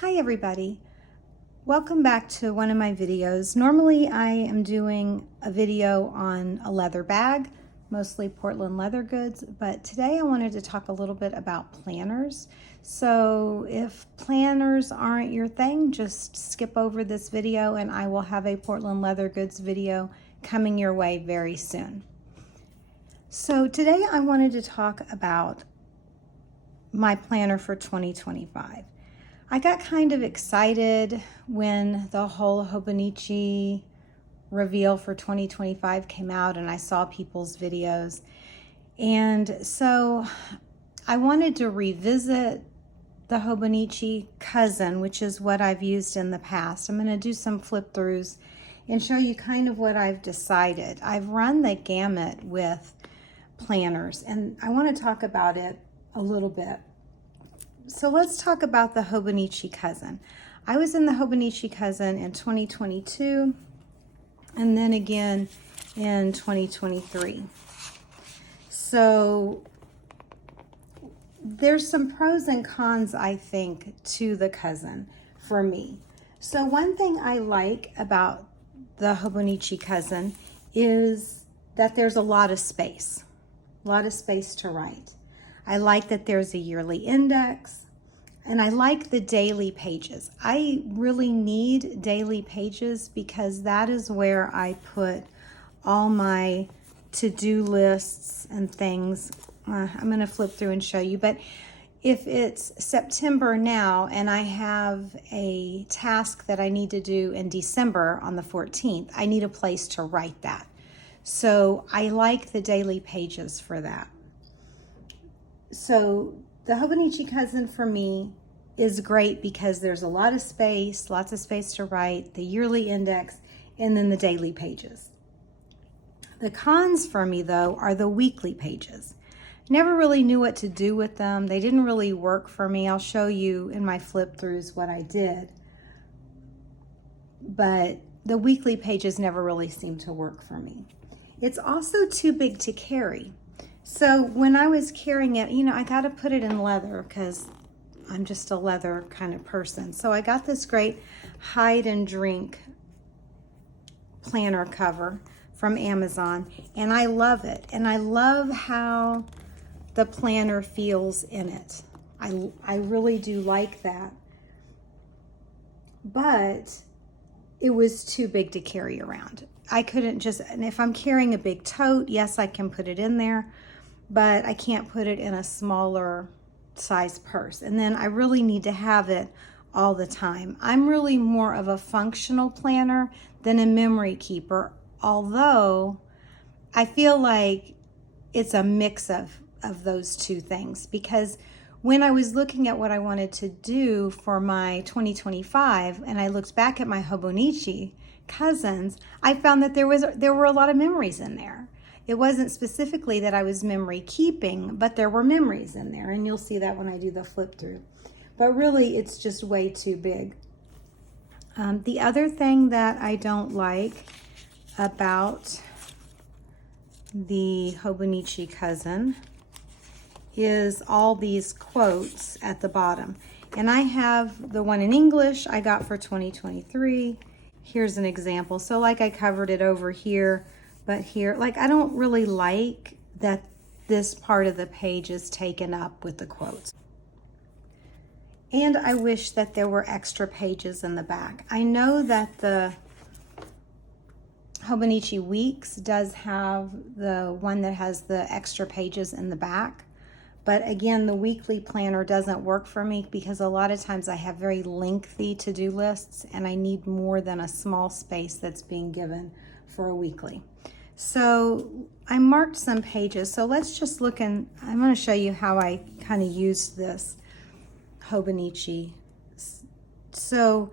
Hi everybody, welcome back to one of my videos. Normally I am doing a video on a leather bag, mostly Portland leather goods, but today I wanted to talk a little bit about planners. So if planners aren't your thing, just skip over this video and I will have a Portland leather goods video coming your way very soon. So today I wanted to talk about my planner for 2025. I got kind of excited when the whole Hobonichi reveal for 2025 came out and I saw people's videos. And so I wanted to revisit the Hobonichi cousin, which is what I've used in the past. I'm going to do some flip throughs and show you kind of what I've decided. I've run the gamut with planners and I want to talk about it a little bit. So let's talk about the Hobonichi cousin. I was in the Hobonichi cousin in 2022 and then again in 2023. So there's some pros and cons, I think, to the cousin for me. So one thing I like about the Hobonichi cousin is that there's a lot of space to write. I like that there's a yearly index, and I like the daily pages. I really need daily pages because that is where I put all my to-do lists and things. I'm going to flip through and show you, but if it's September now and I have a task that I need to do in December on the 14th, I need a place to write that. So I like the daily pages for that. So the Hobonichi cousin for me is great because there's a lot of space, lots of space to write, the yearly index, and then the daily pages. The cons for me though are the weekly pages. Never really knew what to do with them. They didn't really work for me. I'll show you in my flip throughs what I did. But the weekly pages never really seemed to work for me. It's also too big to carry. So when I was carrying it, I got to put it in leather because I'm just a leather kind of person. So I got this great hide and drink planner cover from Amazon and I love it. And I love how the planner feels in it. I really do like that. But it was too big to carry around. I couldn't just, and if I'm carrying a big tote, yes, I can put it in there, but I can't put it in a smaller size purse. And then I really need to have it all the time. I'm really more of a functional planner than a memory keeper, although I feel like it's a mix of those two things, because when I was looking at what I wanted to do for my 2025 and I looked back at my Hobonichi cousins, I found that there were a lot of memories in there. It wasn't specifically that I was memory keeping, but there were memories in there, and you'll see that when I do the flip through. But really, it's just way too big. The other thing that I don't like about the Hobonichi cousin is all these quotes at the bottom. And I have the one in English I got for 2023. Here's an example. So like I covered it over here, but here, like I don't really like that this part of the page is taken up with the quotes. And I wish that there were extra pages in the back. I know that the Hobonichi Weeks does have the one that has the extra pages in the back. But again, the weekly planner doesn't work for me because a lot of times I have very lengthy to-do lists and I need more than a small space that's being given for a weekly. So I marked some pages. So let's just look, and I'm going to show you how I kind of used this Hobonichi. So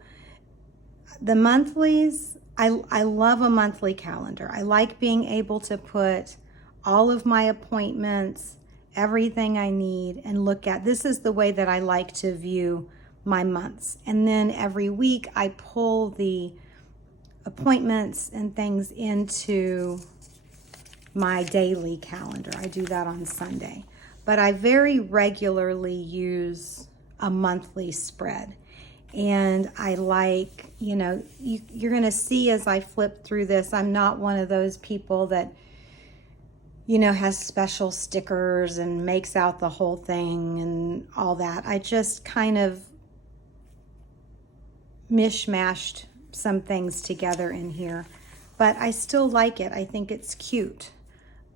the monthlies, I love a monthly calendar. I like being able to put all of my appointments, everything I need, and look at. This is the way that I like to view my months. And then every week I pull the appointments and things into my daily calendar. I do that on Sunday. But I very regularly use a monthly spread. And I like, you know, you're going to see as I flip through this, I'm not one of those people that, you know, has special stickers and makes out the whole thing and all that. I just kind of mishmashed some things together in here, but I still like it. I think it's cute.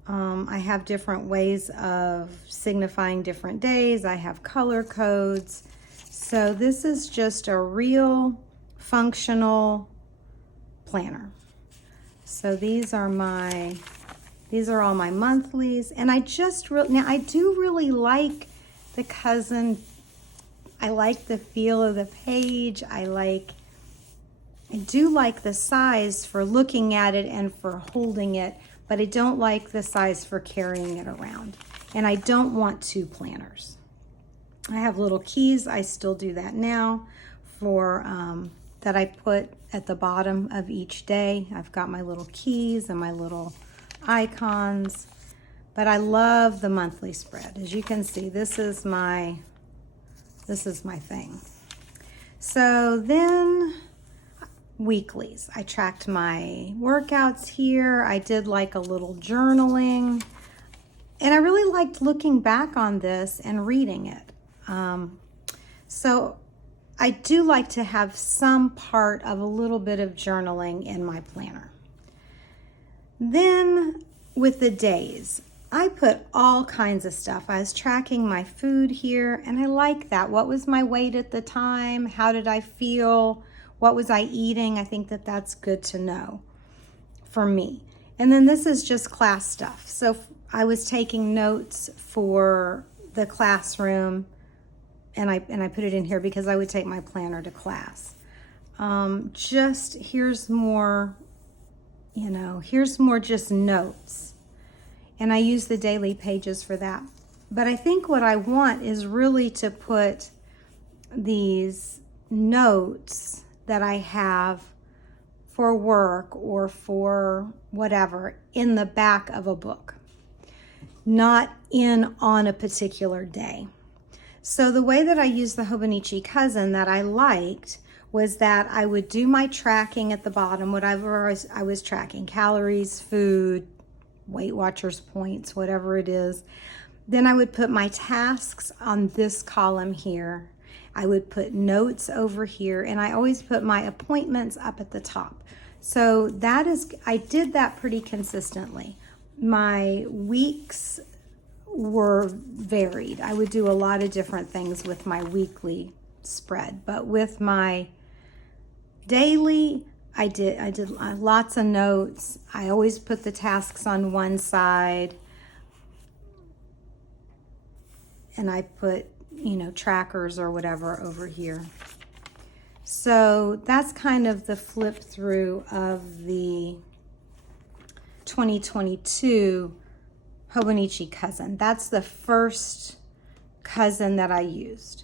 I have different ways of signifying different days. I have color codes. So this is just a real functional planner. So these are all my monthlies, and I do really like the cousin. I like the feel of the page. I do like the size for looking at it and for holding it, but I don't like the size for carrying it around. And I don't want two planners. I have little keys. I still do that now for that I put at the bottom of each day. I've got my little keys and my little icons, but I love the monthly spread. As you can see, this is my thing. So then weeklies. I tracked my workouts here. I did like a little journaling, and I really liked looking back on this and reading it. So I do like to have some part of a little bit of journaling in my planner. Then with the days, I put all kinds of stuff. I was tracking my food here, and I like that. What was my weight at the time? How did I feel? What was I eating? I think that that's good to know for me. And then this is just class stuff. So I was taking notes for the classroom, and I put it in here because I would take my planner to class. Here's more, you know, here's more just notes. And I use the daily pages for that. But I think what I want is really to put these notes that I have for work or for whatever in the back of a book, not on a particular day. So the way that I used the Hobonichi cousin that I liked was that I would do my tracking at the bottom, whatever I was tracking, calories, food, Weight Watchers points, whatever it is. Then I would put my tasks on this column here. I would put notes over here, and I always put my appointments up at the top. So I did that pretty consistently. My weeks were varied. I would do a lot of different things with my weekly spread, but with my daily, I did lots of notes. I always put the tasks on one side, and I put, you know, trackers or whatever over here. So that's kind of the flip through of the 2022 Hobonichi cousin. That's the first cousin that I used.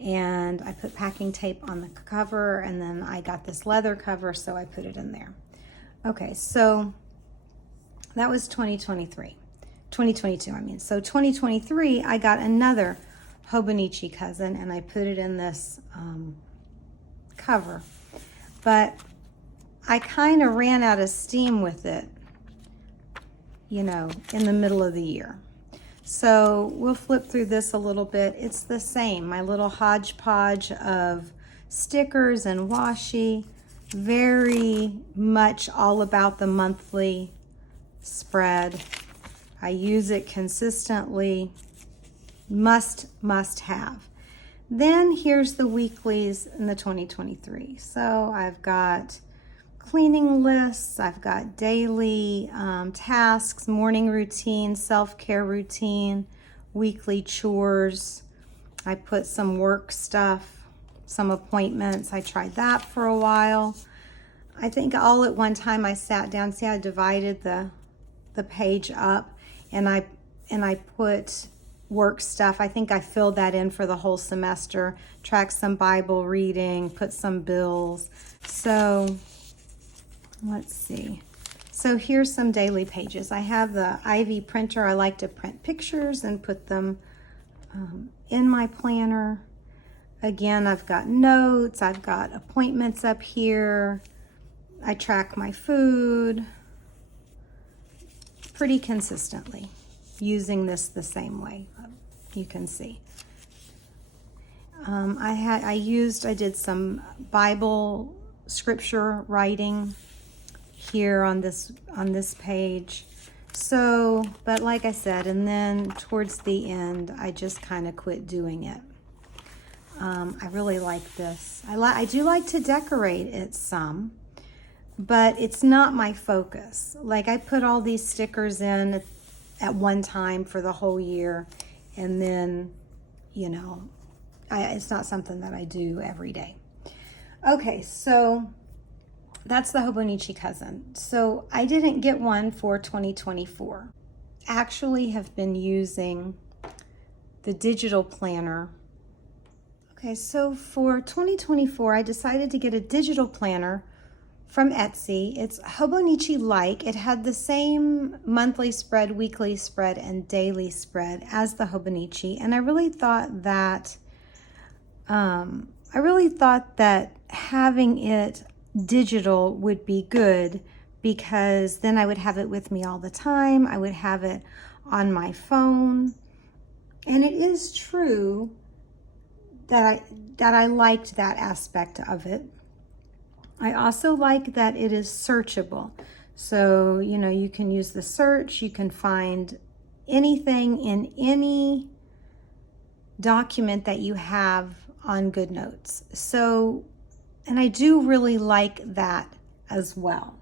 And I put packing tape on the cover, and then I got this leather cover, so I put it in there. Okay, so that was 2022, I mean. So 2023, I got another Hobonichi cousin, and I put it in this cover. But I kind of ran out of steam with it, you know, in the middle of the year. So we'll flip through this a little bit. It's the same, my little hodgepodge of stickers and washi, very much all about the monthly spread. I use it consistently, must have. Then here's the weeklies in the 2023. So I've got cleaning lists, I've got daily tasks, morning routine, self-care routine, weekly chores. I put some work stuff, some appointments. I tried that for a while. I think all at one time I sat down, see I divided the page up, and I put work stuff. I think I filled that in for the whole semester, tracked some Bible reading, put some bills. So let's see. So here's some daily pages. I have the Ivy printer. I like to print pictures and put them in my planner. Again, I've got notes, I've got appointments up here. I track my food pretty consistently using this the same way, you can see. I did some Bible scripture writing here on this page. So, but like I said, and then towards the end, I just kind of quit doing it. I really like this. I do like to decorate it some, but it's not my focus. Like, I put all these stickers in at one time for the whole year, and then, you know, it's not something that I do every day. Okay, so that's the Hobonichi cousin. So I didn't get one for 2024. Actually have been using the digital planner. Okay, so for 2024, I decided to get a digital planner from Etsy. It's Hobonichi-like. It had the same monthly spread, weekly spread, and daily spread as the Hobonichi, and I really thought that having it digital would be good, because then I would have it with me all the time. I would have it on my phone, and it is true that I liked that aspect of it. I also like that it is searchable. So, you know, you can use the search, you can find anything in any document that you have on GoodNotes. So, and I do really like that as well.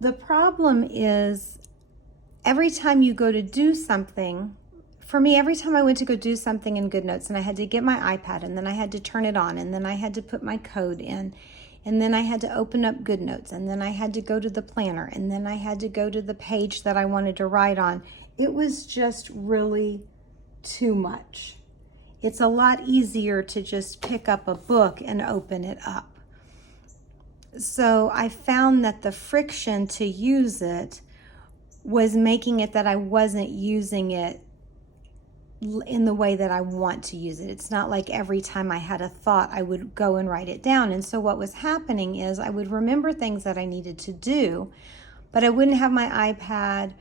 The problem is every time you go to do something, for me, every time I went to go do something in GoodNotes and I had to get my iPad and then I had to turn it on and then I had to put my code in and then I had to open up GoodNotes and then I had to go to the planner and then I had to go to the page that I wanted to write on. It was just really too much. It's a lot easier to just pick up a book and open it up. So I found that the friction to use it was making it that I wasn't using it in the way that I want to use it. It's not like every time I had a thought, I would go and write it down. And so what was happening is I would remember things that I needed to do, but I wouldn't have my iPad,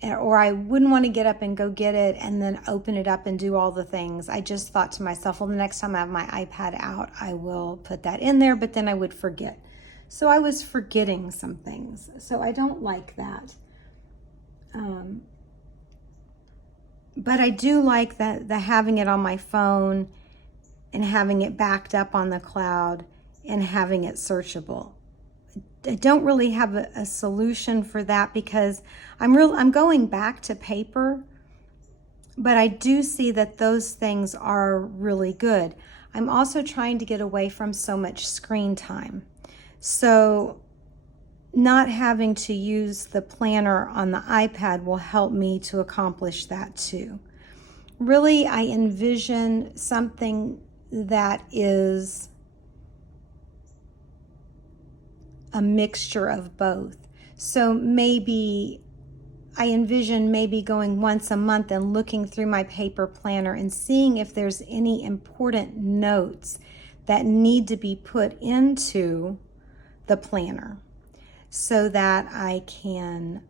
or I wouldn't want to get up and go get it and then open it up and do all the things. I just thought to myself, well, the next time I have my iPad out, I will put that in there, but then I would forget. So I was forgetting some things. So I don't like that. But I do like the having it on my phone and having it backed up on the cloud and having it searchable. I don't really have a solution for that because I'm going back to paper, but I do see that those things are really good. I'm also trying to get away from so much screen time. So not having to use the planner on the iPad will help me to accomplish that too. Really, I envision something that is a mixture of both. So maybe I envision maybe going once a month and looking through my paper planner and seeing if there's any important notes that need to be put into the planner, so that I can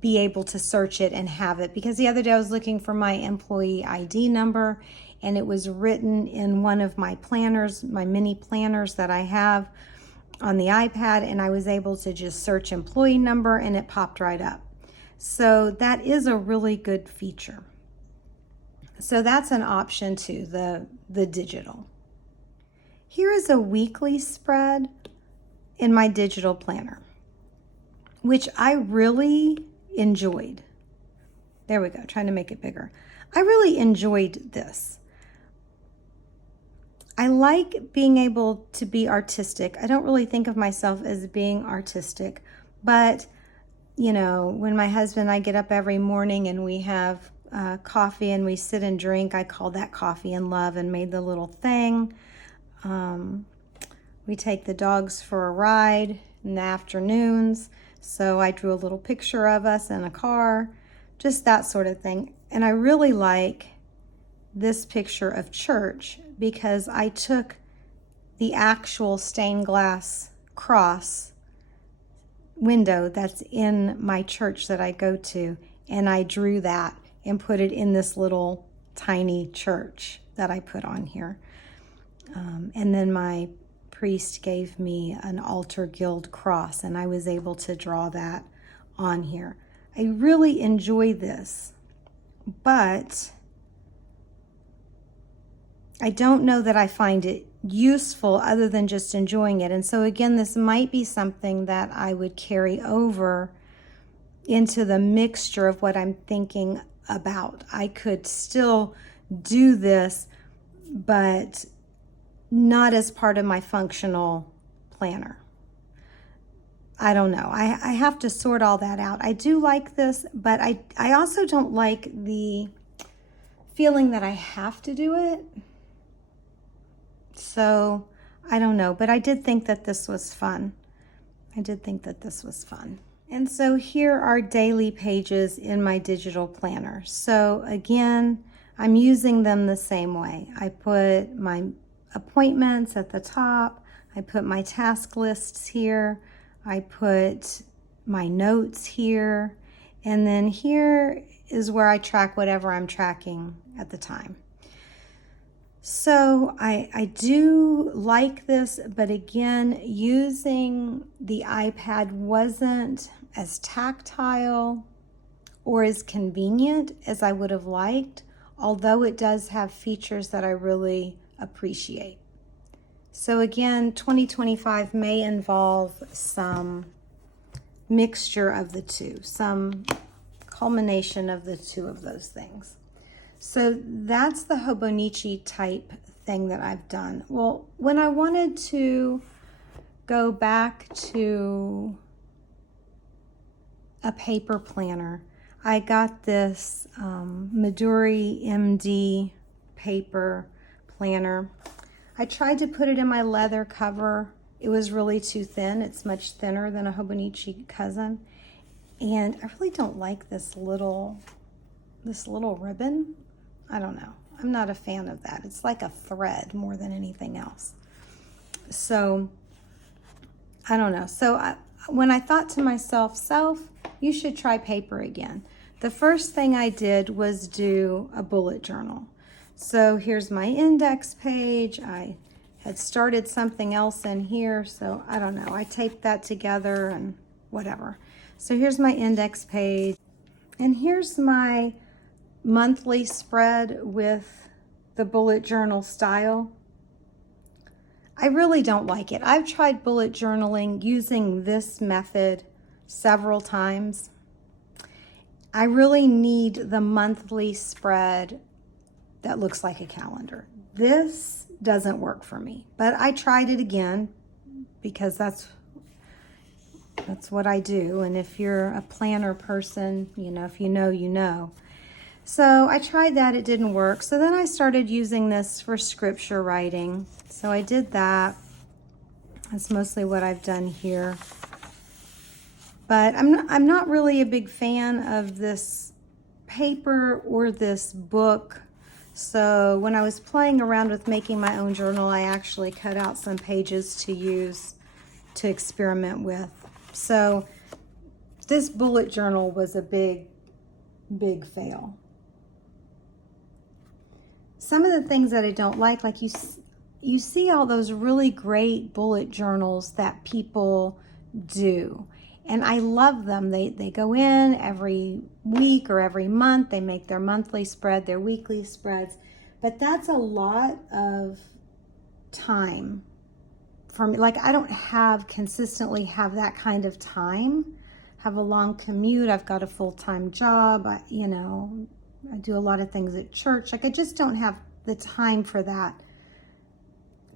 be able to search it and have it. Because the other day I was looking for my employee ID number and it was written in one of my planners, my mini planners that I have on the iPad, and I was able to just search employee number and it popped right up. So that is a really good feature. So that's an option too, the digital. Here is a weekly spread in my digital planner, which I really enjoyed. There we go, trying to make it bigger. I really enjoyed this. I like being able to be artistic. I don't really think of myself as being artistic, but you know, when my husband and I get up every morning and we have coffee and we sit and drink, I call that coffee and love and made the little thing. We take the dogs for a ride in the afternoons, so I drew a little picture of us in a car, just that sort of thing. And I really like this picture of church because I took the actual stained glass cross window that's in my church that I go to, and I drew that and put it in this little tiny church that I put on here. And then my priest gave me an altar guild cross, and I was able to draw that on here. I really enjoy this, but I don't know that I find it useful other than just enjoying it. And so again, this might be something that I would carry over into the mixture of what I'm thinking about. I could still do this, but not as part of my functional planner. I don't know. I have to sort all that out. I do like this, but I also don't like the feeling that I have to do it. So I don't know, but I did think that this was fun. And so here are daily pages in my digital planner. So again, I'm using them the same way. I put my appointments at the top. I put my task lists here. I put my notes here. And then here is where I track whatever I'm tracking at the time. So I do like this, but again, using the iPad wasn't as tactile or as convenient as I would have liked, although it does have features that I really appreciate. So again, 2025 may involve some mixture of the two, some culmination of the two of those things. So that's the Hobonichi type thing that I've done. Well, when I wanted to go back to a paper planner, I got this Midori MD paper planner. I tried to put it in my leather cover. It was really too thin. It's much thinner than a Hobonichi cousin. And I really don't like this little ribbon. I don't know. I'm not a fan of that. It's like a thread more than anything else. So I don't know. So when I thought to myself, you should try paper again. The first thing I did was do a bullet journal. So here's my index page. I had started something else in here, so I don't know. I taped that together and whatever. So here's my index page. And here's my monthly spread with the bullet journal style. I really don't like it. I've tried bullet journaling using this method several times. I really need the monthly spread that looks like a calendar. This doesn't work for me, but I tried it again because that's what I do. And if you're a planner person, if you know, you know. So I tried that, it didn't work. So then I started using this for scripture writing. So I did that. That's mostly what I've done here. But I'm not really a big fan of this paper or this book. So when I was playing around with making my own journal, I actually cut out some pages to use to experiment with. So this bullet journal was a big fail. Some of the things that I don't like you see all those really great bullet journals that people do. And I love them. They go in every week or every month. They make their monthly spread, their weekly spreads. But that's a lot of time for me. Like, I don't consistently have that kind of time. Have a long commute. I've got a full-time job. I do a lot of things at church. Like, I just don't have the time for that,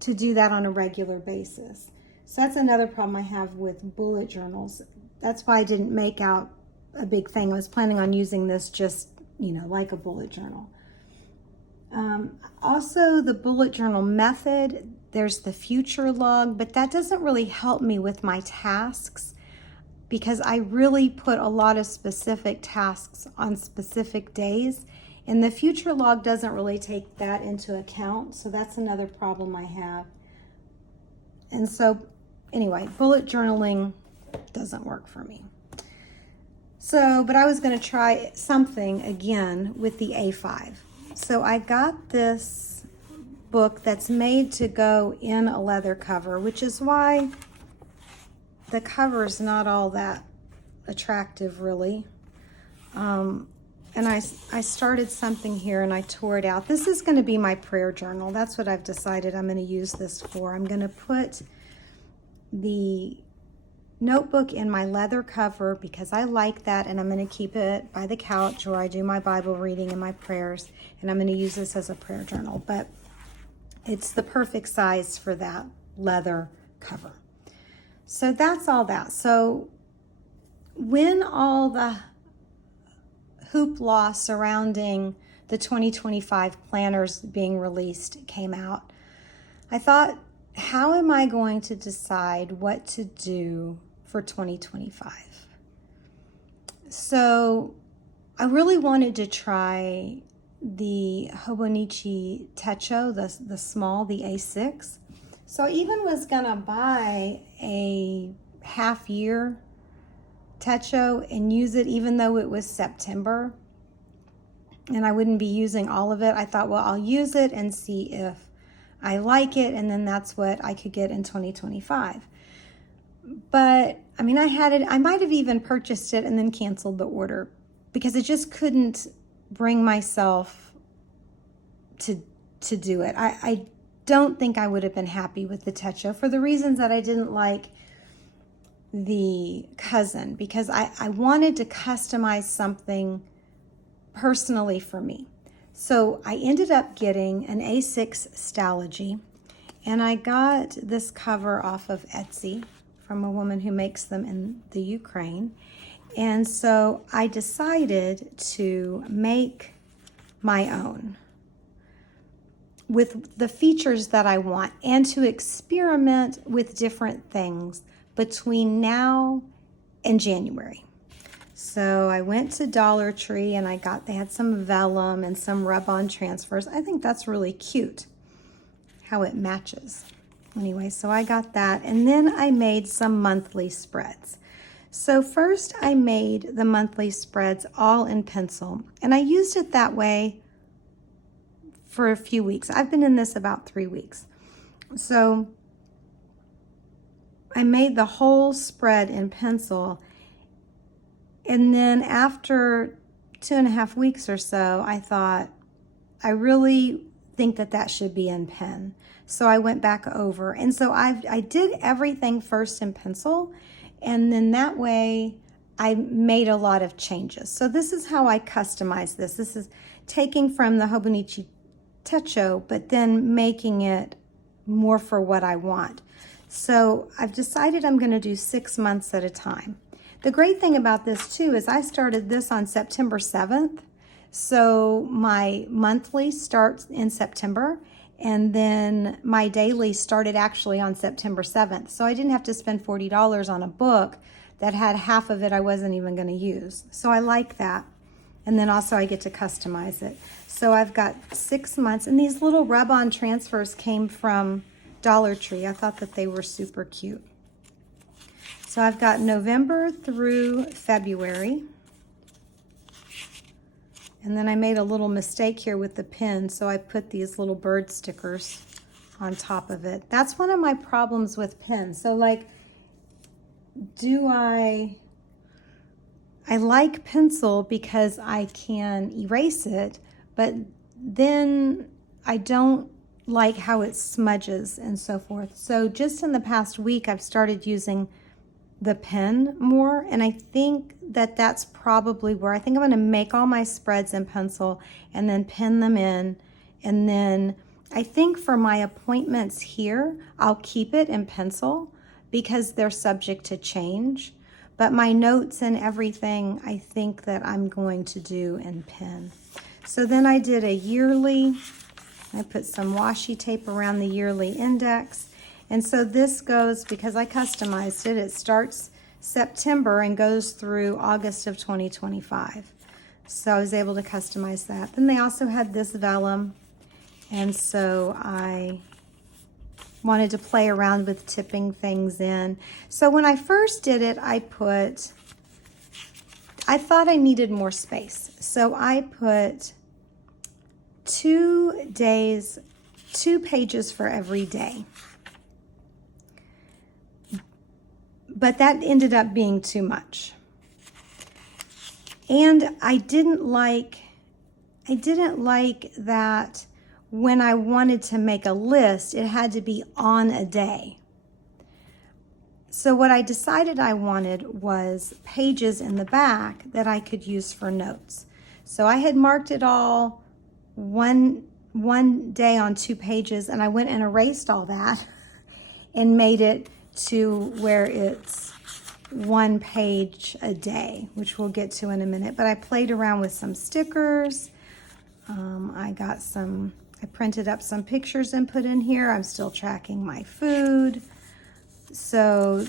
to do that on a regular basis. So that's another problem I have with bullet journals. That's why I didn't make out a big thing. I was planning on using this just, like a bullet journal. Also, the bullet journal method, there's the future log, but that doesn't really help me with my tasks because I really put a lot of specific tasks on specific days. And the future log doesn't really take that into account, so that's another problem I have. And so anyway, bullet journaling doesn't work for me. So, but I was going to try something again with the A5. So I got this book that's made to go in a leather cover, which is why the cover is not all that attractive, really. And I started something here and I tore it out. This is going to be my prayer journal. That's what I've decided I'm going to use this for. I'm going to put the notebook in my leather cover because I like that, and I'm going to keep it by the couch where I do my Bible reading and my prayers, and I'm going to use this as a prayer journal. But it's the perfect size for that leather cover. So that's all that. So when all the hoopla surrounding the 2025 planners being released came out, I thought, how am I going to decide what to do for 2025? So I really wanted to try the Hobonichi Techo, the small, the A6. So I even was gonna buy a half-year Techo and use it even though it was September and I wouldn't be using all of it. I thought, well, I'll use it and see if I like it, and then that's what I could get in 2025. But I mean, I might have even purchased it and then canceled the order because I just couldn't bring myself to do it. I don't think I would have been happy with the Techo for the reasons that I didn't like the cousin, because I wanted to customize something personally for me. So I ended up getting an A6 Stalogy, and I got this cover off of Etsy from a woman who makes them in the Ukraine. And so I decided to make my own with the features that I want and to experiment with different things between now and January. So I went to Dollar Tree and they had some vellum and some rub-on transfers. I think that's really cute how it matches. Anyway, so I got that, and then I made some monthly spreads. So first I made the monthly spreads all in pencil, and I used it that way for a few weeks. I've been in this about 3 weeks. So I made the whole spread in pencil, and then after 2.5 weeks or so, I thought, I really think that should be in pen. So I went back over, and so I did everything first in pencil, and then that way I made a lot of changes. So this is how I customize this. This is taking from the Hobonichi Techo, but then making it more for what I want. So I've decided I'm going to do 6 months at a time. The great thing about this too is I started this on September 7th. So my monthly starts in September, and then my daily started actually on September 7th. So I didn't have to spend $40 on a book that had half of it I wasn't even going to use. So I like that. And then also I get to customize it. So I've got 6 months, and these little rub-on transfers came from Dollar Tree. I thought that they were super cute. So I've got November through February. And then I made a little mistake here with the pen, so I put these little bird stickers on top of it. That's one of my problems with pens. So like, I like pencil because I can erase it, but then I don't like how it smudges and so forth. So just in the past week, I've started using the pen more, and I think that that's probably where I think I'm going to make all my spreads in pencil and then pen them in. And then I think for my appointments here, I'll keep it in pencil because they're subject to change. But my notes and everything, I think that I'm going to do in pen. So then I did a yearly. I put some washi tape around the yearly index. And so this goes, because I customized it, it starts September and goes through August of 2025. So I was able to customize that. Then they also had this vellum, and so I wanted to play around with tipping things in. So when I first did it, I thought I needed more space. So I put 2 pages for every day. But that ended up being too much. And I didn't like that when I wanted to make a list, it had to be on a day. So what I decided I wanted was pages in the back that I could use for notes. So I had marked it all one day on 2 pages, and I went and erased all that and made it to where it's 1 page a day, which we'll get to in a minute. But I played around with some stickers. I printed up some pictures and put in here. I'm still tracking my food. So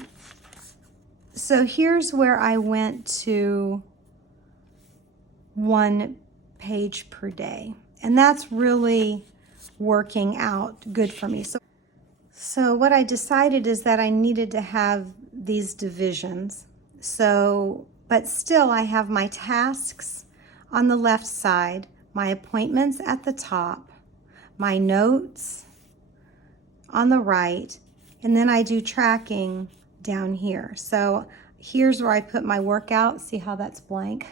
here's where I went to 1 page per day. And that's really working out good for me. So what I decided is that I needed to have these divisions. But still I have my tasks on the left side, my appointments at the top, my notes on the right, and then I do tracking down here. So here's where I put my workout. See how that's blank?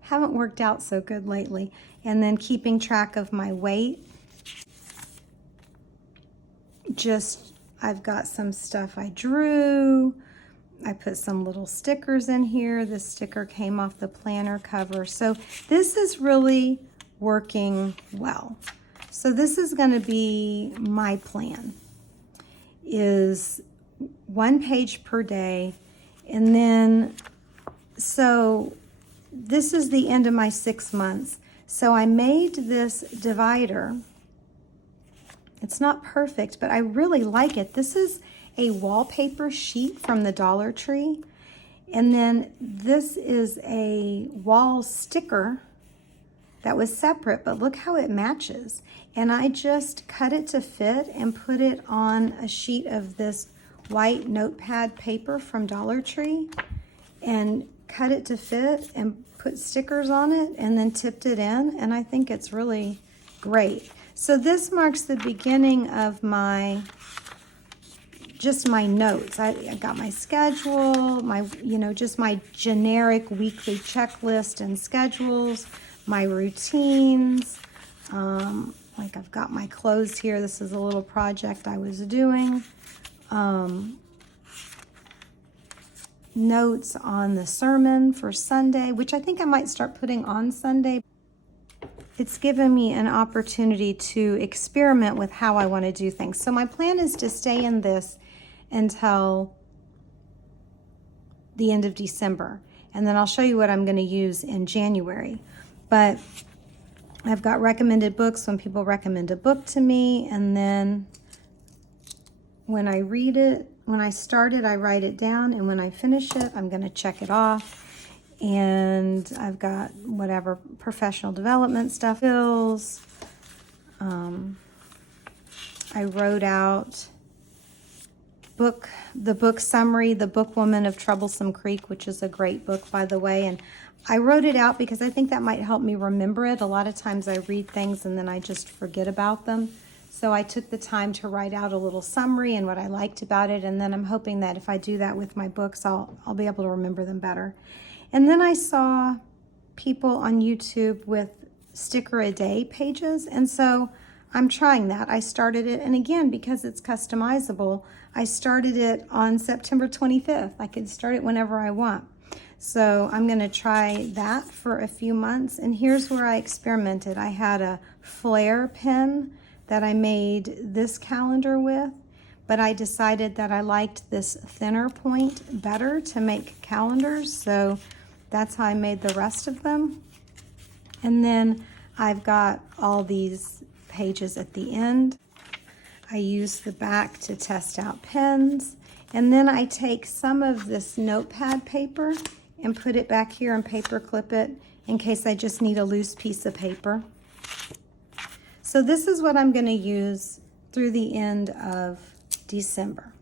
Haven't worked out so good lately. And then keeping track of my weight. I've got some stuff I drew. I put some little stickers in here. This sticker came off the planner cover. So this is really working well. So this is going to be my plan, is 1 page per day. And then, so this is the end of my 6 months. So I made this divider. It's not perfect, but I really like it. This is a wallpaper sheet from the Dollar Tree. And then this is a wall sticker that was separate, but look how it matches. And I just cut it to fit and put it on a sheet of this white notepad paper from Dollar Tree and cut it to fit and put stickers on it and then tipped it in. And I think it's really great. So this marks the beginning of just my notes. I got my schedule, just my generic weekly checklist and schedules, my routines. Like I've got my clothes here. This is a little project I was doing. Notes on the sermon for Sunday, which I think I might start putting on Sunday. It's given me an opportunity to experiment with how I want to do things. So my plan is to stay in this until the end of December. And then I'll show you what I'm going to use in January. But I've got recommended books when people recommend a book to me. And then when I read it, when I start it, I write it down. And when I finish it, I'm going to check it off. And I've got whatever professional development stuff. Bills. I wrote out the book summary, The Bookwoman of Troublesome Creek, which is a great book, by the way. And I wrote it out because I think that might help me remember it. A lot of times I read things and then I just forget about them. So I took the time to write out a little summary and what I liked about it. And then I'm hoping that if I do that with my books, I'll be able to remember them better. And then I saw people on YouTube with sticker a day pages. And so I'm trying that. I started it, and again, because it's customizable, I started it on September 25th. I could start it whenever I want. So I'm going to try that for a few months. And here's where I experimented. I had a flare pen that I made this calendar with, but I decided that I liked this thinner point better to make calendars. So that's how I made the rest of them. And then I've got all these pages at the end. I use the back to test out pens. And then I take some of this notepad paper and put it back here and paper clip it in case I just need a loose piece of paper. So this is what I'm going to use through the end of December.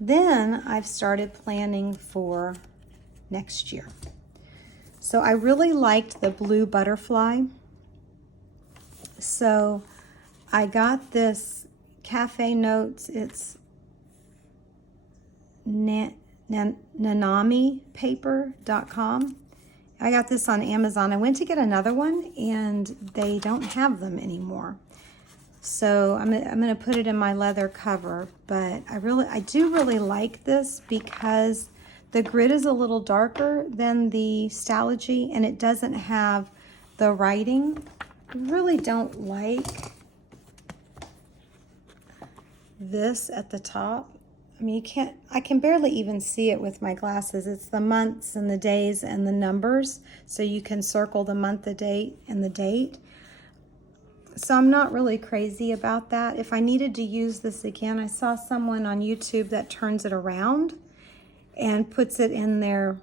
Then I've started planning for next year. So I really liked the blue butterfly. So I got this Cafe Notes. It's nanamipaper.com. I got this on Amazon. I went to get another one and they don't have them anymore. So I'm gonna put it in my leather cover, but I do really like this because the grid is a little darker than the Stalogy and it doesn't have the writing. I really don't like this at the top. I mean, I can barely even see it with my glasses. It's the months and the days and the numbers. So you can circle the month, the date, and the date. So I'm not really crazy about that. If I needed to use this again, I saw someone on YouTube that turns it around and puts it in their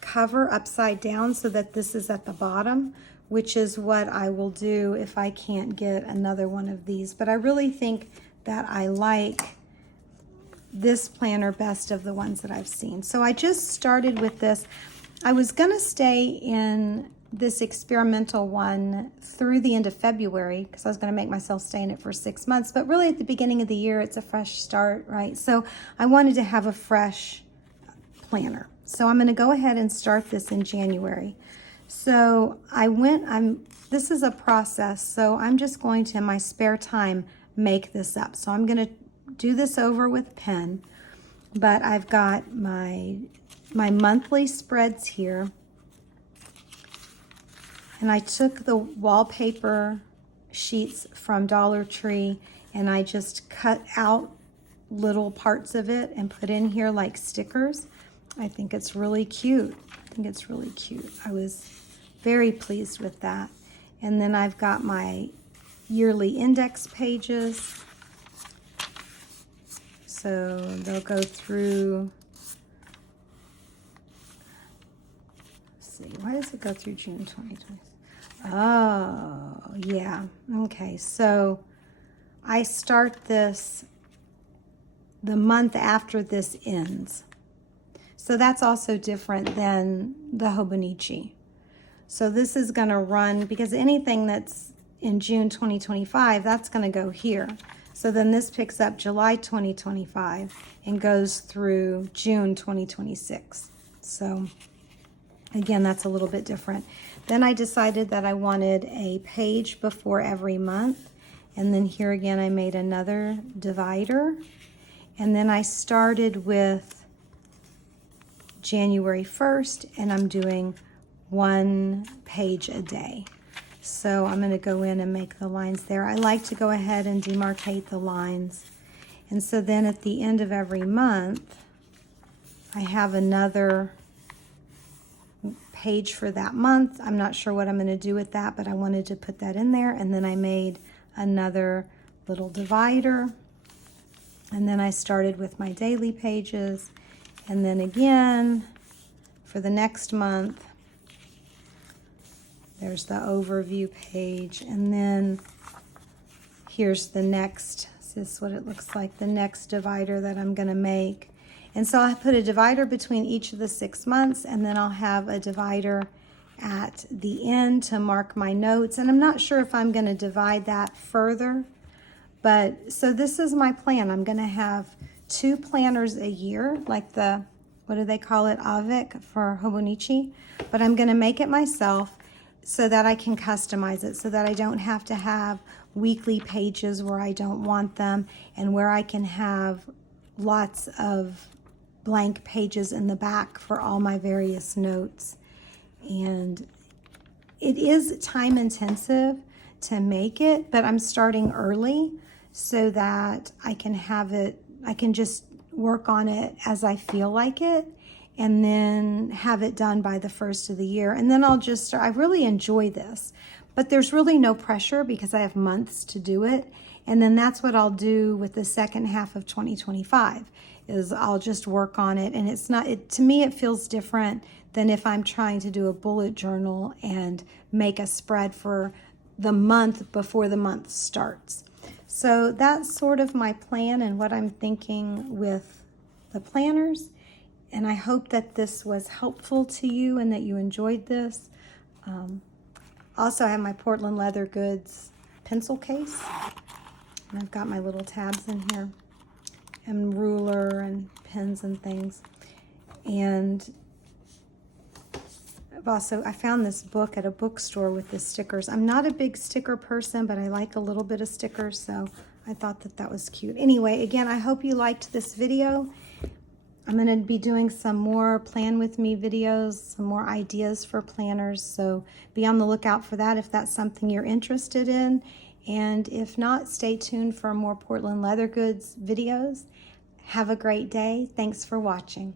cover upside down so that this is at the bottom, which is what I will do if I can't get another one of these. But I really think that I like this planner best of the ones that I've seen. So I just started with this. I was gonna stay in this experimental one through the end of February because I was gonna make myself stay in it for 6 months, but really at the beginning of the year, it's a fresh start, right? So I wanted to have a fresh planner. So I'm gonna go ahead and start this in January. So this is a process, so I'm just going to, in my spare time, make this up. So I'm gonna do this over with pen, but I've got my monthly spreads here, and I took the wallpaper sheets from Dollar Tree and I just cut out little parts of it and put in here like stickers. I think it's really cute. I was very pleased with that. And then I've got my yearly index pages. So they'll go through, let's see, why does it go through June 2020? Oh, yeah. Okay, so I start this the month after this ends. So that's also different than the Hobonichi. So this is going to run, because anything that's in June 2025, that's going to go here. So then this picks up July 2025 and goes through June 2026. So again, that's a little bit different. Then I decided that I wanted a page before every month. And then here again, I made another divider. And then I started with January 1st, and I'm doing 1 page a day. So I'm going to go in and make the lines there. I like to go ahead and demarcate the lines. And so then at the end of every month, I have another page for that month. I'm not sure what I'm going to do with that, but I wanted to put that in there. And then I made another little divider. And then I started with my daily pages. And then again, for the next month, there's the overview page, and then here's the next, this is what it looks like, the next divider that I'm gonna make. And so I put a divider between each of the 6 months, and then I'll have a divider at the end to mark my notes. And I'm not sure if I'm gonna divide that further, but so this is my plan. I'm gonna have 2 planners a year, like the, what do they call it, Avec for Hobonichi, but I'm gonna make it myself so that I can customize it, so that I don't have to have weekly pages where I don't want them, and where I can have lots of blank pages in the back for all my various notes. And it is time intensive to make it, but I'm starting early so that I can have it, I can just work on it as I feel like it, and then have it done by the 1st of the year. And then I'll just start. I really enjoy this, but there's really no pressure because I have months to do it. And then that's what I'll do with the second half of 2025, is I'll just work on it. And it's not, to me, it feels different than if I'm trying to do a bullet journal and make a spread for the month before the month starts. So that's sort of my plan and what I'm thinking with the planners. And I hope that this was helpful to you and that you enjoyed this. Also, I have my Portland Leather Goods pencil case. And I've got my little tabs in here and ruler and pens and things. And I found this book at a bookstore with the stickers. I'm not a big sticker person, but I like a little bit of stickers, so I thought that that was cute. Anyway, again, I hope you liked this video. I'm going to be doing some more plan with me videos, some more ideas for planners, so be on the lookout for that if that's something you're interested in. And if not, stay tuned for more Portland Leather Goods videos. Have a great day. Thanks for watching.